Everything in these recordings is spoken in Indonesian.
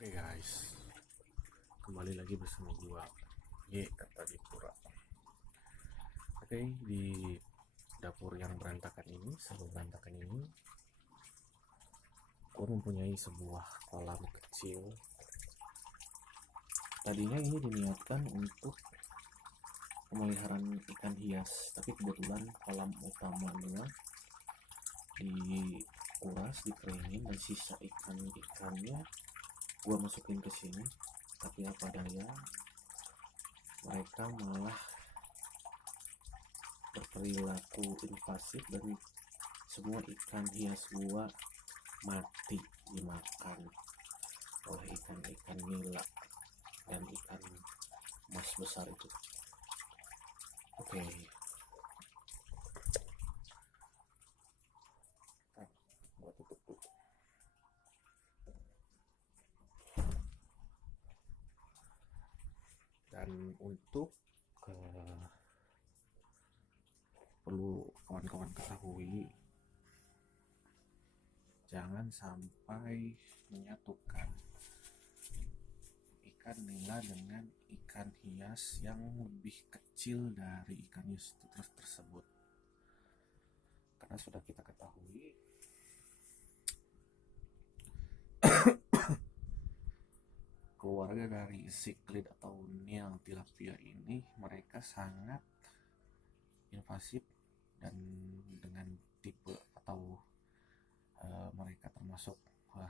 Oke guys, kembali lagi bersama gua Ye kata Dipura. Oke, di dapur yang berantakan ini, gua mempunyai sebuah kolam kecil. Tadinya ini diniatkan untuk pemeliharaan ikan hias, tapi kebetulan kolam utamanya dikuras, dikeringin, dan sisa ikannya gua masukin ke sini. Tapi apa daya, mereka malah berperilaku invasif dan semua ikan hias gua mati dimakan oleh ikan-ikan nila dan ikan mas besar itu. Oke. Gua tutup dulu. Dan untuk perlu kawan-kawan ketahui, jangan sampai menyatukan ikan nila dengan ikan hias yang lebih kecil dari ikan hias tersebut, karena sudah kita ketahui keluarga dari cichlid atau Nil tilapia ini mereka sangat invasif, dan dengan tipe atau mereka termasuk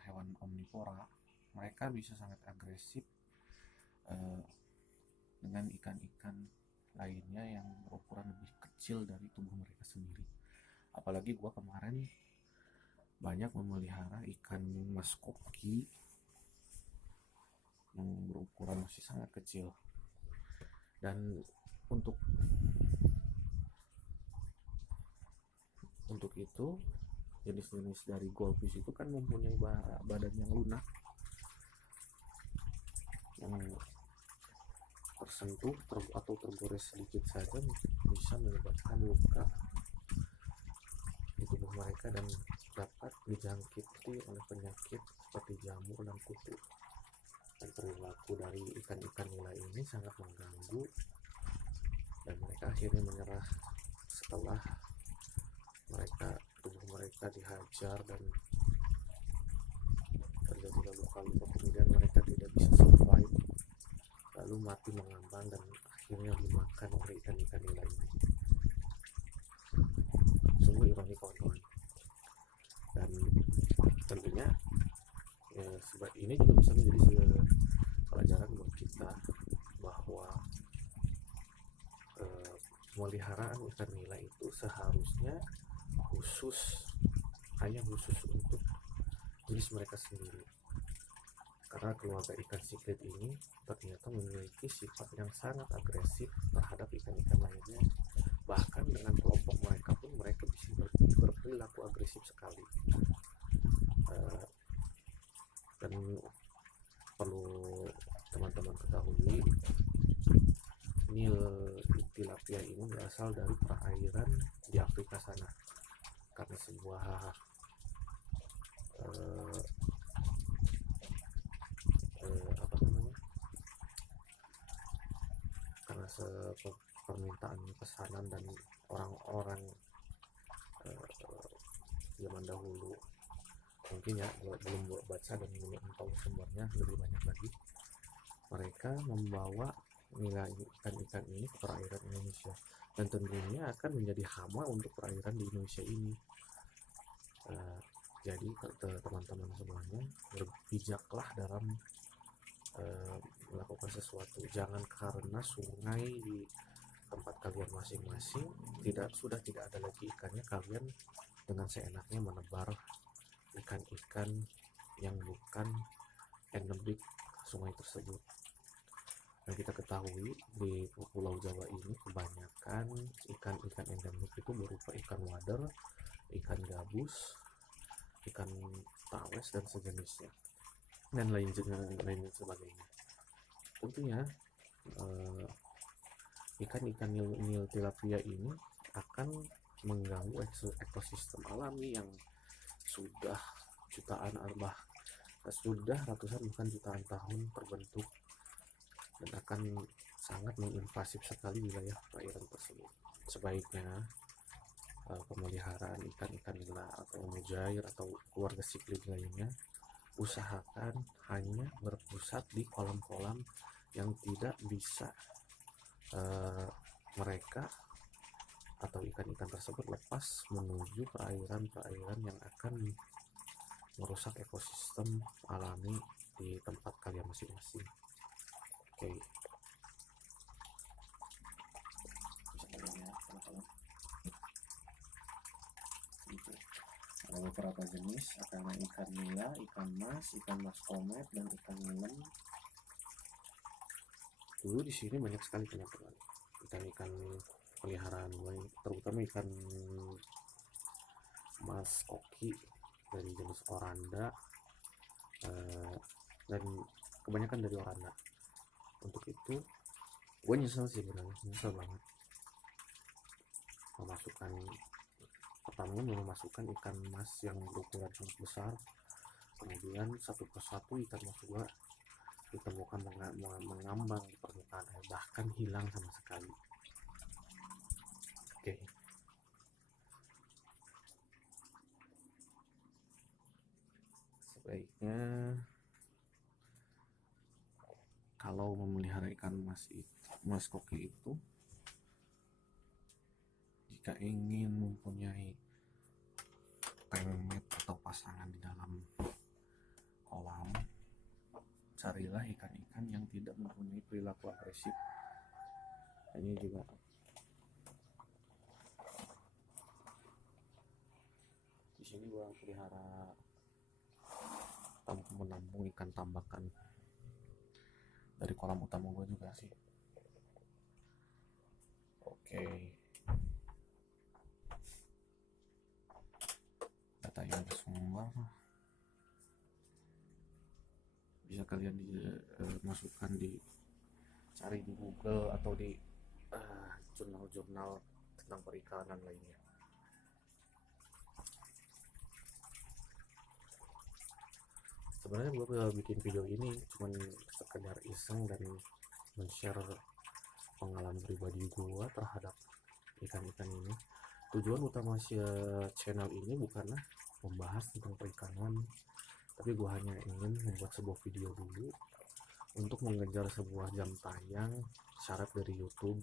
hewan omnivora, mereka bisa sangat agresif dengan ikan-ikan lainnya yang berukuran lebih kecil dari tubuh mereka sendiri. Apalagi gua kemarin banyak memelihara ikan mas koki yang berukuran masih sangat kecil. Dan untuk itu, jenis-jenis dari goldfish itu kan mempunyai badan yang lunak, yang tersentuh atau tergores sedikit saja bisa menyebabkan luka di tubuh mereka dan dapat dijangkiti oleh penyakit seperti jamur dan kutu. Dan perilaku dari ikan-ikan nila ini sangat mengganggu, dan mereka akhirnya menyerah setelah tubuh mereka dihajar dan terjadi luka-luka. Kemudian mereka tidak bisa survive, lalu mati mengambang dan akhirnya dimakan oleh ikan-ikan nila ini. Sungguh ironi kawan-kawan. Dan tentunya sebab ini juga bisa menjadi pelajaran buat kita bahwa pemeliharaan ikan nila itu seharusnya hanya khusus untuk jenis mereka sendiri, karena keluarga ikan cichlid ini ternyata memiliki sifat yang sangat agresif terhadap ikan-ikan lainnya. Bahkan dengan kelompok mereka pun mereka bisa berperilaku agresif sekali. Dan perlu teman-teman ketahui, Nil tilapia ini berasal dari perairan di Afrika sana, karena sebuah karena permintaan pesanan dan orang-orang zaman dahulu, mungkin ya belum baca dan belum tahu sumbernya lebih banyak lagi, mereka membawa ikan-ikan ini ke perairan Indonesia, dan tentunya akan menjadi hama untuk perairan di Indonesia ini. Jadi teman-teman semuanya, berbijaklah dalam melakukan sesuatu. Jangan karena sungai di tempat kalian masing-masing sudah tidak ada lagi ikannya, kalian dengan seenaknya menebar ikan-ikan yang bukan endemik sungai tersebut. Dan kita ketahui di Pulau Jawa ini kebanyakan ikan-ikan endemik itu berupa ikan wader, ikan gabus, ikan tawes dan sejenisnya, dan lain sebagainya. Tentunya ikan-ikan nil tilapia ini akan mengganggu ekosistem alami yang sudah jutaan sudah ratusan bahkan jutaan tahun terbentuk dan akan sangat menginvasif sekali wilayah perairan tersebut. Sebaiknya pemeliharaan ikan-ikan nila atau mujair atau keluarga siklid lainnya usahakan hanya berpusat di kolam-kolam yang tidak bisa mereka atau ikan-ikan tersebut lepas menuju perairan-perairan yang akan merusak ekosistem alami di tempat kalian masing-masing. Oke. Bisa kalian lihat teman-teman. Gitu. Ada beberapa jenis, ada ikan nila, ikan mas komet, dan ikan nilem. Dulu di sini banyak sekali teman-teman ikan-ikan peliharaan, terutama ikan mas koki dari jenis oranda, dan kebanyakan dari oranda. Untuk itu gue nyesel sih, benar nyesel banget pertamanya memasukkan ikan mas yang berukuran sangat besar, kemudian satu persatu ikan mas gue ditemukan mengambang di permukaan air, bahkan hilang sama sekali. Oke. Sebaiknya kalau memelihara ikan mas koki itu, jika ingin mempunyai pengmet atau pasangan di dalam kolam, carilah ikan-ikan yang tidak mempunyai perilaku agresif. Ini juga di sini gua pelihara menampung ikan tambakan dari kolam utama gua juga sih. Oke. Data yang bersumber bisa kalian masukkan cari di Google atau di jurnal-jurnal tentang perikanan lainnya. Sebenarnya gue bikin video ini cuman sekedar iseng dan men-share pengalaman pribadi gue terhadap ikan-ikan ini. Tujuan utama channel ini bukanlah membahas tentang perikanan, tapi gue hanya ingin membuat sebuah video dulu untuk mengejar sebuah jam tayang syarat dari YouTube,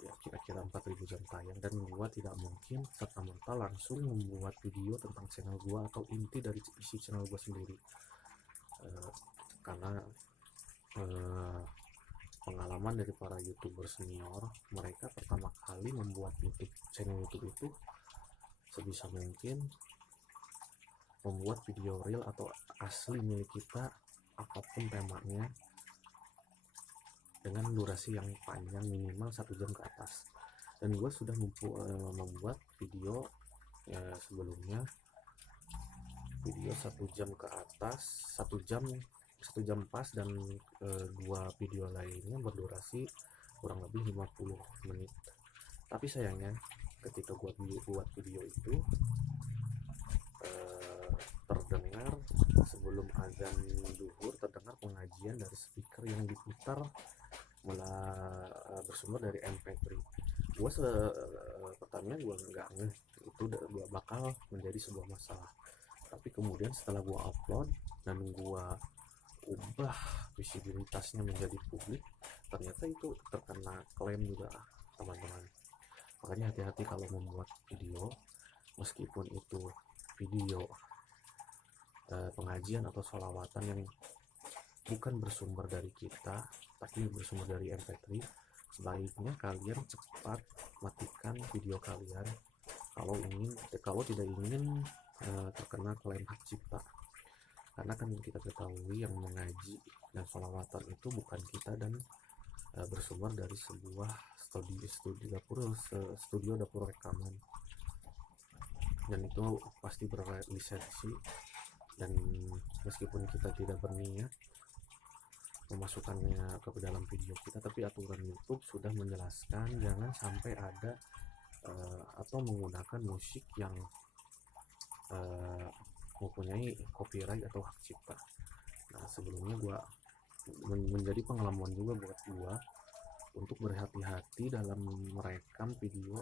ya kira-kira 4000 jam tayang, dan gue tidak mungkin serta-merta langsung membuat video tentang channel gue atau inti dari isi channel gue sendiri, karena pengalaman dari para YouTuber senior, mereka pertama kali membuat channel YouTube itu sebisa mungkin membuat video real atau asli milik kita apapun temanya dengan durasi yang panjang, minimal 1 jam ke atas. Dan gue sudah membuat video sebelumnya, video 1 jam ke atas, 1 jam pas, dan 2 video lainnya berdurasi kurang lebih 50 menit. Tapi sayangnya ketika gue buat video itu terdengar sebelum azan zuhur, terdengar pengajian dari speaker yang diputar bersumber dari MP3. Gue pertama gue nggak ngeh itu bakal menjadi sebuah masalah, tapi kemudian setelah gue upload dan gue ubah visibilitasnya menjadi publik, ternyata itu terkena klaim juga teman-teman. Makanya hati-hati kalau membuat video, meskipun itu video pengajian atau sholawatan yang bukan bersumber dari kita tapi bersumber dari MP3, sebaiknya kalian cepat matikan video kalian kalau tidak ingin terkena klaim hak cipta. Karena kan kita ketahui yang mengaji dan sholawatan itu bukan kita, dan bersumber dari sebuah studio dapur rekaman, dan itu pasti berlisensi. Dan meskipun kita tidak berniat memasukkannya ke dalam video kita, tapi aturan YouTube sudah menjelaskan jangan sampai ada atau menggunakan musik yang mempunyai copyright atau hak cipta. Nah, sebelumnya gua menjadi pengalaman juga buat gua untuk berhati-hati dalam merekam video,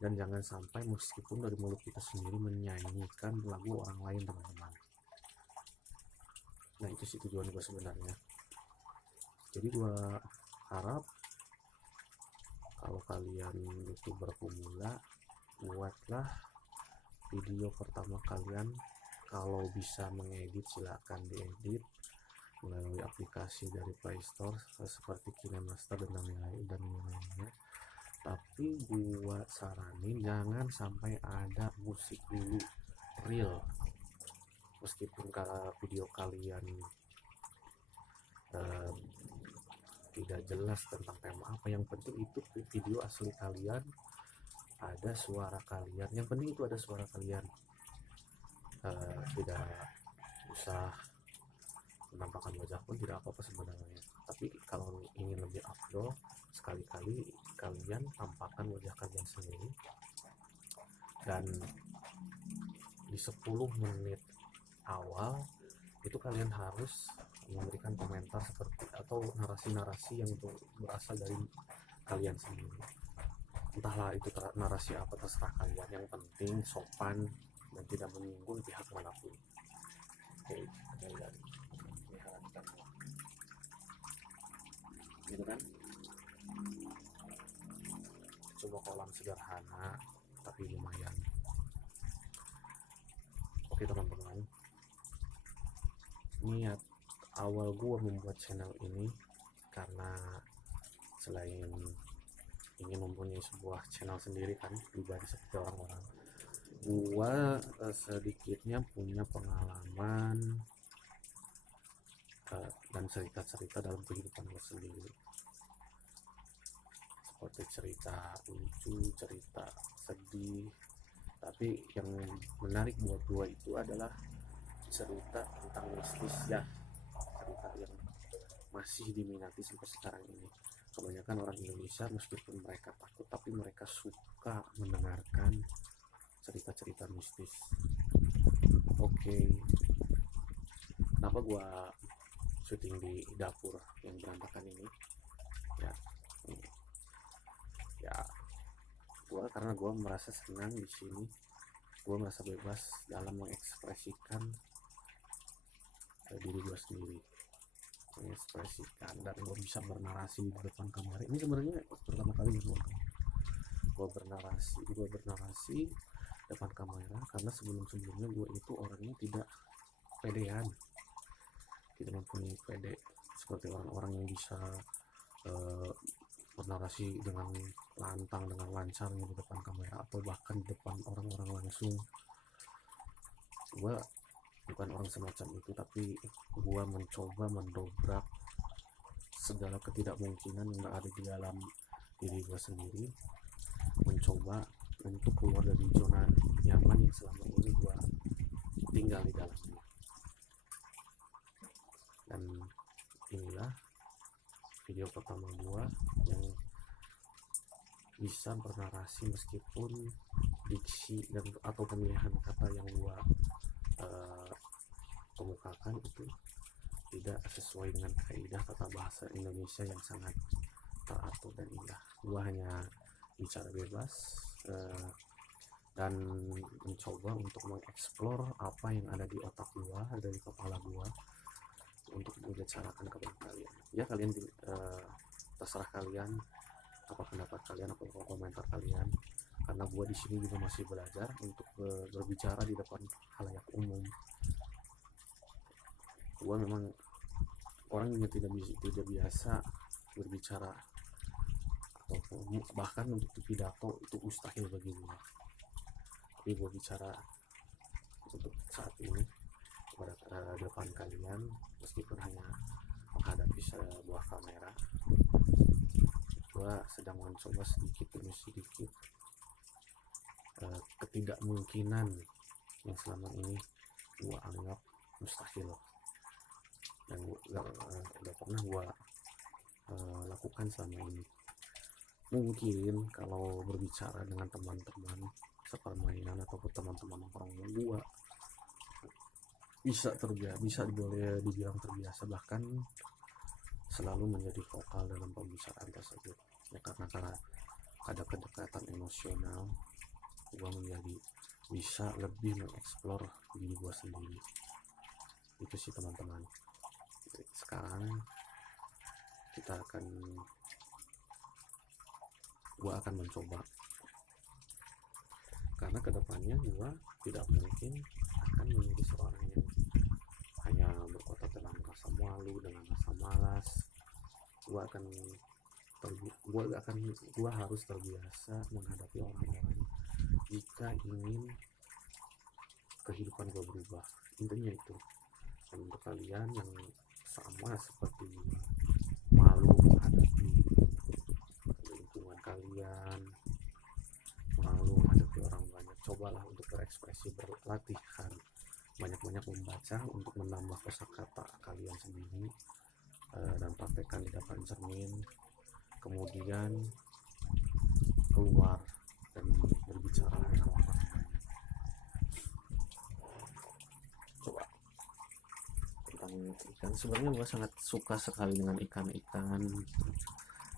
dan jangan sampai meskipun dari mulut kita sendiri menyanyikan lagu orang lain, teman-teman. Nah, itu sih tujuan gue sebenarnya. Jadi gue harap kalau kalian YouTuber pemula, buatlah video pertama kalian. Kalau bisa mengedit, silakan diedit melalui aplikasi dari Play Store seperti KineMaster dan lain-lainnya. Tapi gua saranin jangan sampai ada musik dulu real. Meskipun kalau video kalian tidak jelas tentang tema apa, yang penting itu video asli kalian, ada suara kalian. Yang penting itu ada suara kalian. Tidak usah menampakkan wajah pun tidak apa-apa sebenarnya. Tapi kalau ingin lebih afdol, sekali-kali kalian tampakkan wajah kalian sendiri, dan di 10 menit awal itu kalian harus memberikan komentar seperti atau narasi-narasi yang berasal dari kalian sendiri. Entahlah itu narasi apa, terserah kalian, yang penting sopan dan tidak menyinggung pihak manapun. Oke, kalian gitu kan, coba kolam sederhana tapi lumayan. Oke teman-teman, niat awal gua membuat channel ini karena selain ingin mempunyai sebuah channel sendiri kan, pribadi seperti orang-orang, gua sedikitnya punya pengalaman dan cerita-cerita dalam kehidupan gua sendiri, seperti cerita lucu, cerita sedih. Tapi yang menarik buat gua itu adalah cerita tentang mistis ya, cerita yang masih diminati sampai sekarang ini. Kebanyakan orang Indonesia meskipun mereka takut, tapi mereka suka mendengarkan cerita-cerita mistis. Oke, kenapa gua syuting di dapur yang berantakan ini ya karena gua merasa senang di sini. Gua merasa bebas dalam mengekspresikan diri gua sendiri, mengekspresikan, dan gue bisa bernarasi di depan kamera. Ini sebenarnya pertama kali gue bernarasi depan kamera, karena sebelumnya gue itu orangnya tidak pedean, tidak mempunyai pede seperti orang-orang yang bisa bernarasi dengan lantang, dengan lancarnya di depan kamera, atau bahkan di depan orang-orang langsung. Gue bukan orang semacam itu, tapi gue mencoba mendobrak segala ketidakmungkinan yang ada di dalam diri gue sendiri, mencoba untuk keluar dari zona nyaman yang selama ini gue tinggal di dalamnya. Dan inilah video pertama gue yang bisa bernarasi meskipun diksi dan atau pemilihan kata yang gue kemukakan itu tidak sesuai dengan kaidah tata bahasa Indonesia yang sangat teratur dan indah. Gua hanya bicara bebas dan mencoba untuk mengeksplor apa yang ada di otak gua, dari kepala gua, untuk membicarakan kepada kalian. Ya kalian terserah kalian apa pendapat kalian, apa komentar kalian, karena gua di sini juga masih belajar untuk berbicara di depan halayak umum. Gua memang orang yang tidak biasa berbicara, atau bahkan untuk pidato itu mustahil bagi gua. Tapi gua bicara untuk saat ini pada depan kalian, meskipun hanya menghadapi sebuah kamera. Gua sedang mencoba sedikit demi sedikit ketidakmungkinan yang selama ini gua anggap mustahil, dan gak pernah gua lakukan selama ini. Mungkin kalau berbicara dengan teman-teman sepermainan atau teman-teman orang gua bisa boleh dibilang terbiasa, bahkan selalu menjadi vokal dalam pembicaraan tersebut ya, karena ada kedekatan emosional. Gue menjadi bisa lebih mengeksplor diri gue sendiri. Itu sih teman-teman. Sekarang gue akan mencoba, karena kedepannya gue tidak mungkin akan menjadi seorang yang hanya berkutat dengan rasa malu, dengan rasa malas. Gue harus terbiasa menghadapi orang-orang jika ingin kehidupan gue berubah. Intinya itu. Dan untuk kalian yang sama seperti gue, malu menghadapi lingkungan kalian, malu menghadapi orang banyak, cobalah untuk berekspresi, berlatihan, banyak-banyak membaca untuk menambah kosakata kalian sendiri, dan praktekkan di depan cermin, kemudian keluar dan berbicara dengan orang banyak. Coba tentang ikan, sebenarnya gue sangat suka sekali dengan ikan-ikan,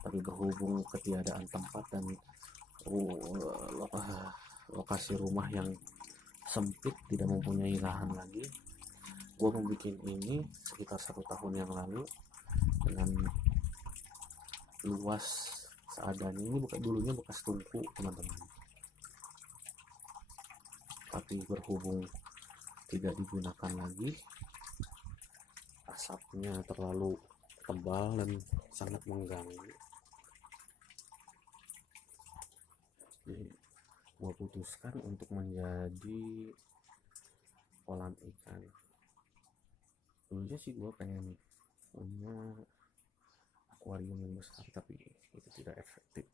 tapi berhubung ketiadaan tempat dan lokasi rumah yang sempit, tidak mempunyai lahan lagi, gue membuat ini sekitar 1 tahun yang lalu dengan luas seadanya. Ini dulunya bekas tungku teman-teman, tapi berhubung tidak digunakan lagi, asapnya terlalu tebal dan sangat mengganggu. Jadi gue putuskan untuk menjadi kolam ikan. Dulunya sih gue pengen punya akuarium yang besar, tapi itu tidak efektif,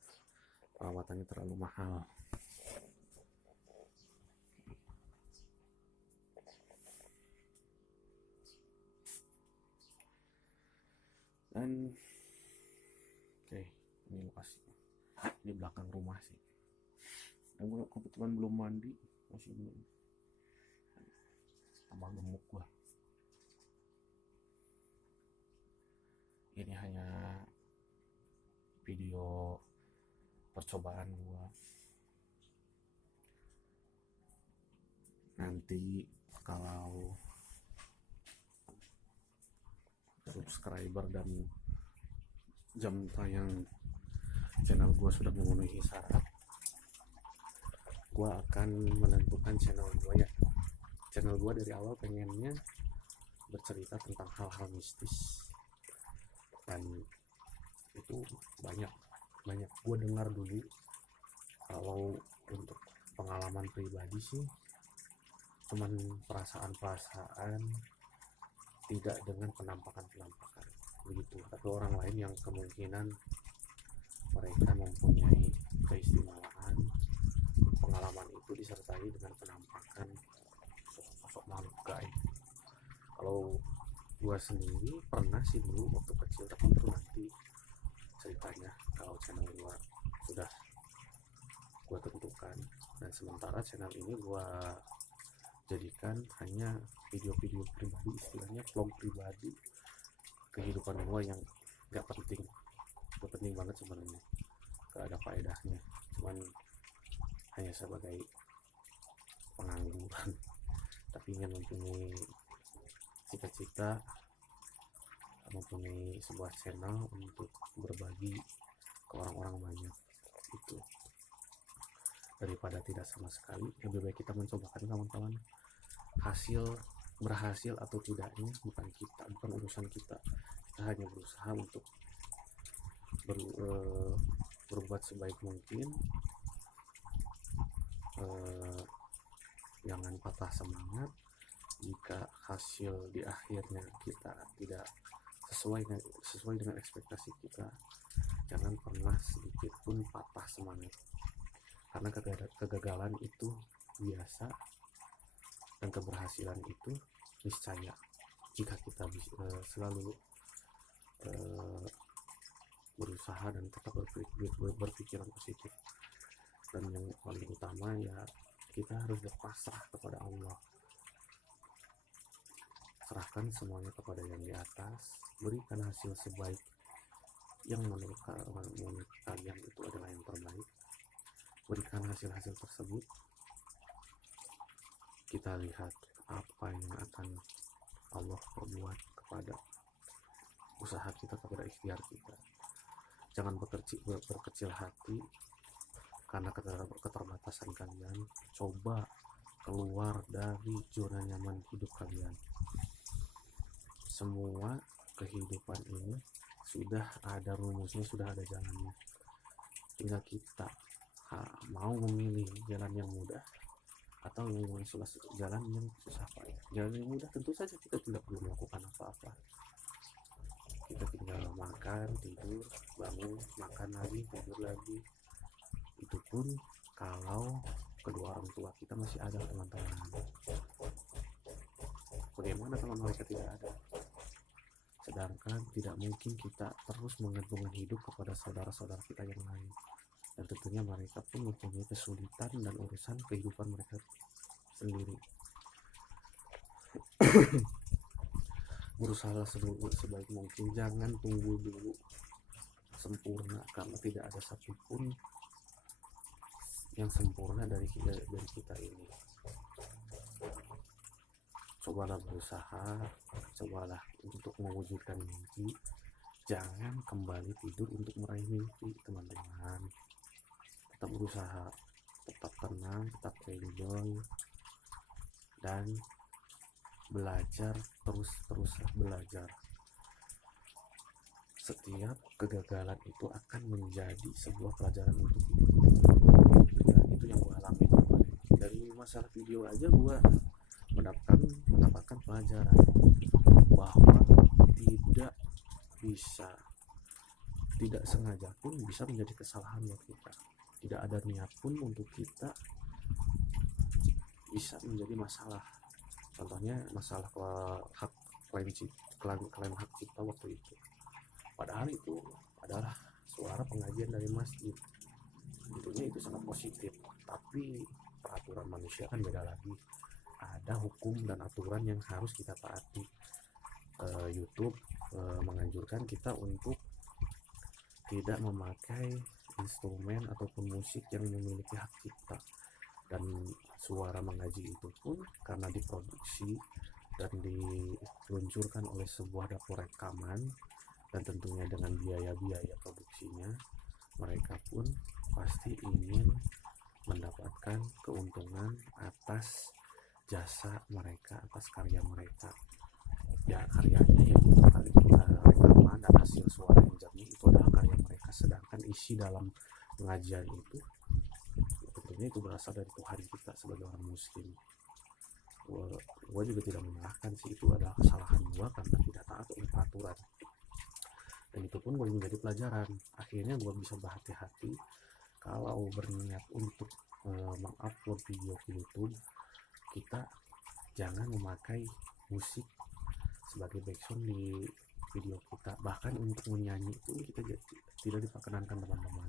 perawatannya terlalu mahal. Dan ini lokasinya, ini belakang rumah sih. Dan gue kebetulan belum mandi, masih belum, tambah gemuk gue. Ini hanya video percobaan gue. Nanti kalau subscriber dan jam tayang channel gue sudah memenuhi syarat, gue akan menentukan channel gue ya. Channel gue dari awal pengennya bercerita tentang hal-hal mistis, dan itu banyak gue dengar dulu. Kalau untuk pengalaman pribadi sih cuman perasaan tidak dengan penampakan begitu. Tapi orang lain yang kemungkinan mereka mempunyai keistimewaan, pengalaman itu disertai dengan penampakan sosok makhluk gaib. Kalau gue sendiri pernah sih dulu waktu kecil, tapi itu nanti ceritanya kalau channel gue sudah gue tentukan. Dan sementara channel ini gue jadikan hanya video-video pribadi, istilahnya vlog pribadi, kehidupan gue yang gak penting banget sebenarnya, gak ada faedahnya, cuman hanya sebagai pengangguran tapi ingin mempunyai cita-cita, mempunyai sebuah channel untuk berbagi ke orang-orang banyak. Itu daripada tidak sama sekali, lebih baik kita mencobakan teman-teman. Berhasil atau tidaknya bukan urusan kita hanya berusaha untuk berbuat sebaik mungkin. Jangan patah semangat jika hasil di akhirnya kita tidak sesuai dengan ekspektasi kita. Jangan pernah sedikit pun patah semangat, karena kegagalan itu biasa dan keberhasilan itu niscaya jika kita selalu berusaha dan tetap berpikiran positif. Dan yang paling utama ya, kita harus berpasrah kepada Allah. serahkan semuanya kepada yang di atas, berikan hasil sebaik yang menurut kalian itu adalah yang terbaik. Berikan hasil-hasil tersebut, kita lihat apa yang akan Allah perbuat kepada usaha kita, kepada ikhtiar kita. Jangan berkecil hati karena keterbatasan kalian. Coba keluar dari zona nyaman hidup kalian. Semua kehidupan ini sudah ada rumusnya, sudah ada jalannya. Tinggal kita mau memilih jalan yang mudah atau memilih jalan yang susah payah. Jalan yang mudah tentu saja kita tidak perlu melakukan apa-apa. Kita tinggal makan, tidur, bangun, makan lagi, tidur lagi. Itu pun kalau kedua orang tua kita masih ada, teman-teman. Bagaimana kalau mereka tidak ada? Sedangkan tidak mungkin kita terus menggantungkan hidup kepada saudara-saudara kita yang lain. Dan tentunya mereka pun mempunyai kesulitan dan urusan kehidupan mereka sendiri. Berusaha sebaik mungkin, jangan tunggu dulu sempurna, karena tidak ada satupun yang sempurna dari kita ini. Cobalah berusaha, cobalah untuk mewujudkan mimpi. Jangan kembali tidur untuk meraih mimpi, teman-teman. Tetap berusaha, tetap tenang, tetap enjoy, dan belajar, terus belajar. Setiap kegagalan itu akan menjadi sebuah pelajaran untuk hidup. Itu yang gue alami kemarin. Dari masalah video aja gue mendapatkan pelajaran bahwa tidak sengaja pun bisa menjadi kesalahan buat kita. Tidak ada niat pun untuk kita bisa menjadi masalah. Contohnya masalah klaim hak cipta waktu itu. Padahal itu adalah suara pengajian dari masjid. Tentunya itu sangat positif. Tapi peraturan manusia kan beda lagi. Ada hukum dan aturan yang harus kita taati. YouTube menganjurkan kita untuk tidak memakai instrumen ataupun musik yang memiliki hak cipta. Dan suara mengaji itu pun karena diproduksi dan diluncurkan oleh sebuah dapur rekaman, dan tentunya dengan biaya-biaya produksinya, mereka pun pasti ingin mendapatkan keuntungan atas jasa mereka, atas karya mereka. Ya, karyanya yang rekaman dan hasil suara yang jernih itu adalah karya mereka, sedangkan isi dalam pengajian itu tentunya itu berasal dari Tuhan kita sebagai orang muslim. Gue juga tidak menyalahkan sih, itu adalah kesalahan gue karena tidak taat oleh peraturan, dan itu pun boleh menjadi pelajaran. Akhirnya gue bisa berhati-hati kalau berniat untuk mengupload video ke YouTube. Kita jangan memakai musik sebagai background di video kita. Bahkan untuk menyanyi pun kita tidak diperkenankan, teman-teman,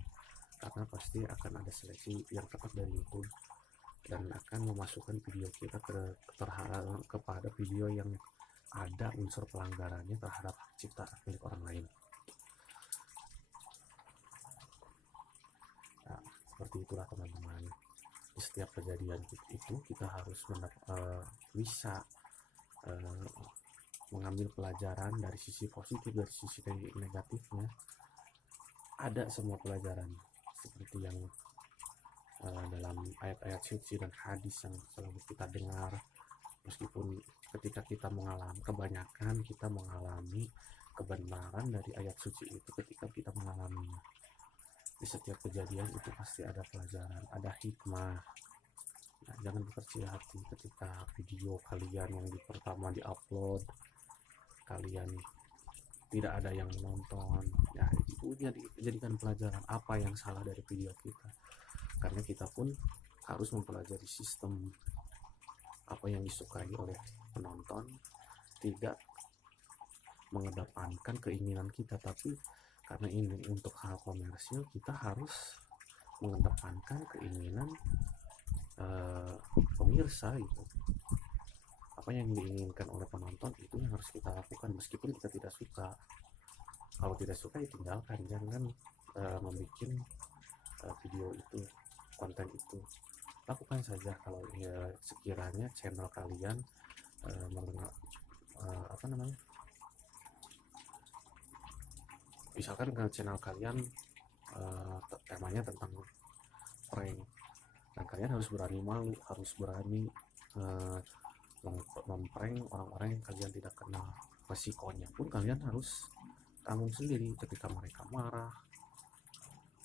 karena pasti akan ada seleksi yang ketat dari YouTube dan akan memasukkan video kita kepada video yang ada unsur pelanggarannya terhadap hak cipta milik orang lain. Nah, seperti itulah, teman-teman. Di setiap kejadian itu kita harus bisa mengambil pelajaran dari sisi positif, dari sisi negatifnya. Ada semua pelajaran seperti yang dalam ayat-ayat suci dan hadis yang selalu kita dengar. Meskipun ketika kita kebanyakan kita mengalami kebenaran dari ayat suci itu ketika kita mengalaminya. Di setiap kejadian itu pasti ada pelajaran, ada hikmah. Nah, jangan berkecil hati ketika video kalian yang pertama diupload, kalian tidak ada yang menonton. Ya, itu jadikan pelajaran apa yang salah dari video kita, karena kita pun harus mempelajari sistem apa yang disukai oleh penonton, tidak mengedepankan keinginan kita, tapi karena ini untuk hal komersil, kita harus mengedepankan keinginan pemirsa gitu. apa yang diinginkan oleh penonton itu yang harus kita lakukan meskipun kita tidak suka. Kalau tidak suka ya tinggalkan, jangan membuat video itu, konten itu. Lakukan saja kalau ya sekiranya channel kalian misalkan ke channel kalian temanya tentang prank, dan kalian harus berani malu, harus berani memprank orang-orang yang kalian tidak kenal. Resikonya pun kalian harus tanggung sendiri ketika mereka marah,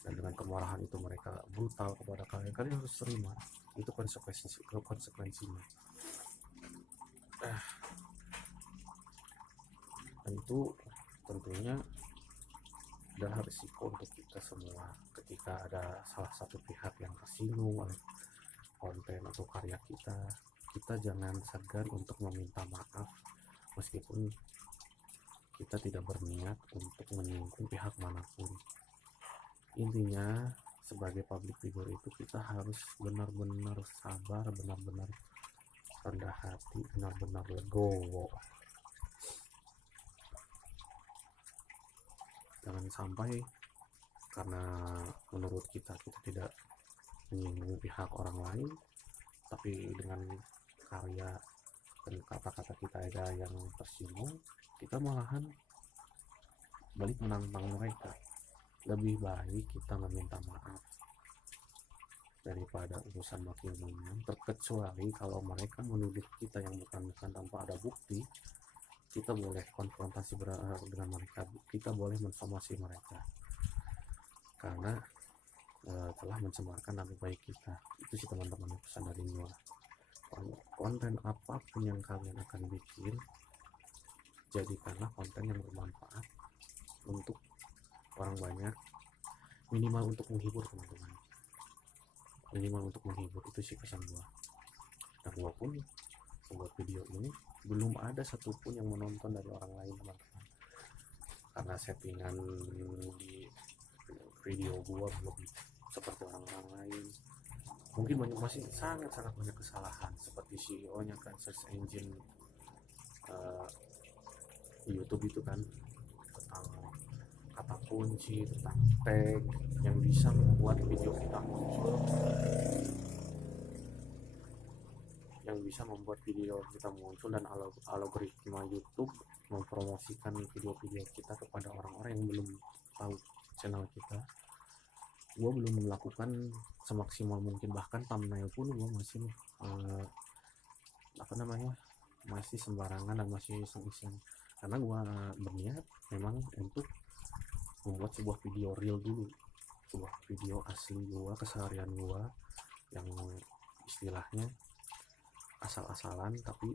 dan dengan kemarahan itu mereka brutal kepada kalian, kalian harus terima itu konsekuensinya. Dan itu tentunya adalah risiko untuk kita semua. Ketika ada salah satu pihak yang tersinggung oleh konten atau karya kita, kita jangan segan untuk meminta maaf meskipun kita tidak berniat untuk menyinggung pihak manapun. Intinya sebagai public figure itu kita harus benar-benar sabar, benar-benar rendah hati, benar-benar legowo. Jangan sampai karena menurut kita tidak menyinggung pihak orang lain, tapi dengan karya dan kata-kata kita ada yang tersinggung, kita malahan balik menantang mereka. Lebih baik kita meminta maaf daripada urusan makin banyak, terkecuali kalau mereka menuduh kita yang bukan-bukan tanpa ada bukti. Kita boleh konfrontasi dengan mereka, kita boleh mensomasi mereka karena telah mencemarkan nama baik kita. Itu sih teman-teman pesan dari gua. Konten apapun yang kalian akan bikin, jadikanlah konten yang bermanfaat untuk orang banyak, minimal untuk menghibur teman-teman, minimal untuk menghibur. Itu sih pesan gua. Dan gua pun membuat video ini belum ada satupun yang menonton dari orang lain teman-teman, karena settingan di video gua belum seperti orang-orang lain. Mungkin masih sangat-sangat banyak kesalahan, seperti CEO nya kan, search engine di YouTube itu kan, tentang kata kunci, tentang tag yang bisa membuat video kita muncul, dan algoritma YouTube mempromosikan video-video kita kepada orang-orang yang belum tahu channel kita. Gue belum melakukan semaksimal mungkin, bahkan thumbnail pun gue masih masih sembarangan dan masih iseng-iseng, karena gue berniat memang untuk membuat sebuah video real dulu, sebuah video asli gue, keseharian gue yang istilahnya asal-asalan tapi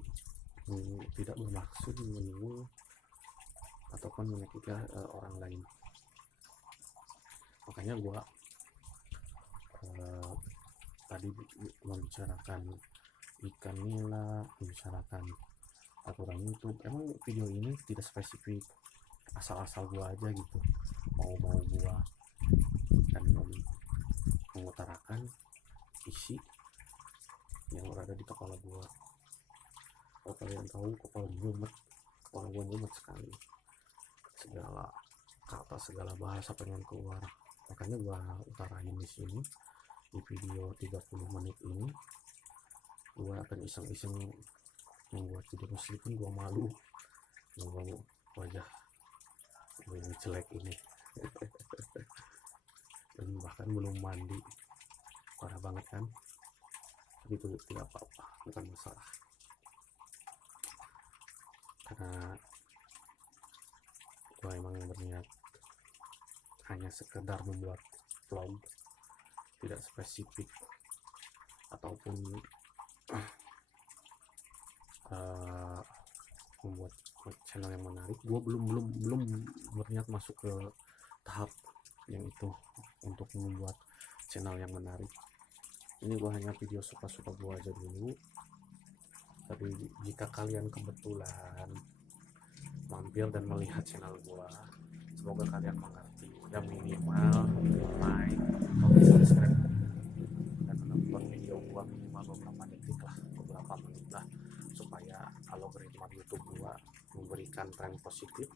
tidak bermaksud menyinggung ataupun menyakiti orang lain. Makanya gue tadi membicarakan ikan nila, membicarakan aturan YouTube. Emang video ini tidak spesifik, asal-asal gue aja gitu, mau gue, dan mengutarakan isi yang berada di kepala gue. Kalau kalian tahu, kepala gue mumet sekali, segala kata, segala bahasa pengen keluar. Makanya gue utarain di sini di video 30 menit ini. Gue akan iseng-iseng membuat video meskipun gue malu dengan wajah gue yang jelek ini dan bahkan belum mandi, parah banget kan. Tapi itu tidak apa-apa, bukan masalah, karena gue emang berniat hanya sekedar membuat vlog, tidak spesifik ataupun membuat channel yang menarik. Gue belum berniat masuk ke tahap yang itu untuk membuat channel yang menarik. Ini gue hanya video suka-suka gue aja dulu. Tapi jika kalian kebetulan mampir dan melihat channel gue, semoga kalian mengerti, ya minimal like, comment, subscribe, dan menonton video gue minimal beberapa detik lah, beberapa menit lah, supaya algoritma YouTube gua memberikan tren positif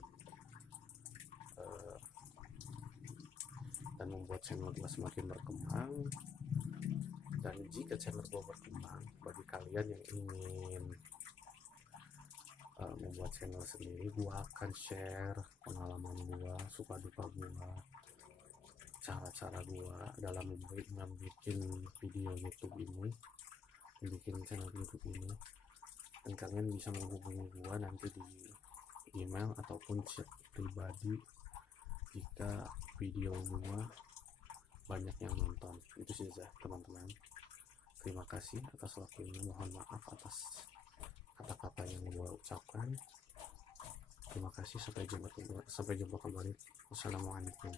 dan membuat channel gua semakin berkembang. Dan jika channel gua berkembang, bagi kalian yang ingin membuat channel sendiri, gua akan share pengalaman gua, suka duka gua, cara-cara gua dalam membuat video YouTube ini, bikin channel YouTube ini. Dan kalian bisa menghubungi gua nanti di email ataupun chat pribadi jika video gua banyak yang nonton. Itu saja teman-teman. Terima kasih atas waktunya, mohon maaf atas kata-kata yang gua ucapkan. Terima kasih, sampai jumpa kembali. Wassalamualaikum.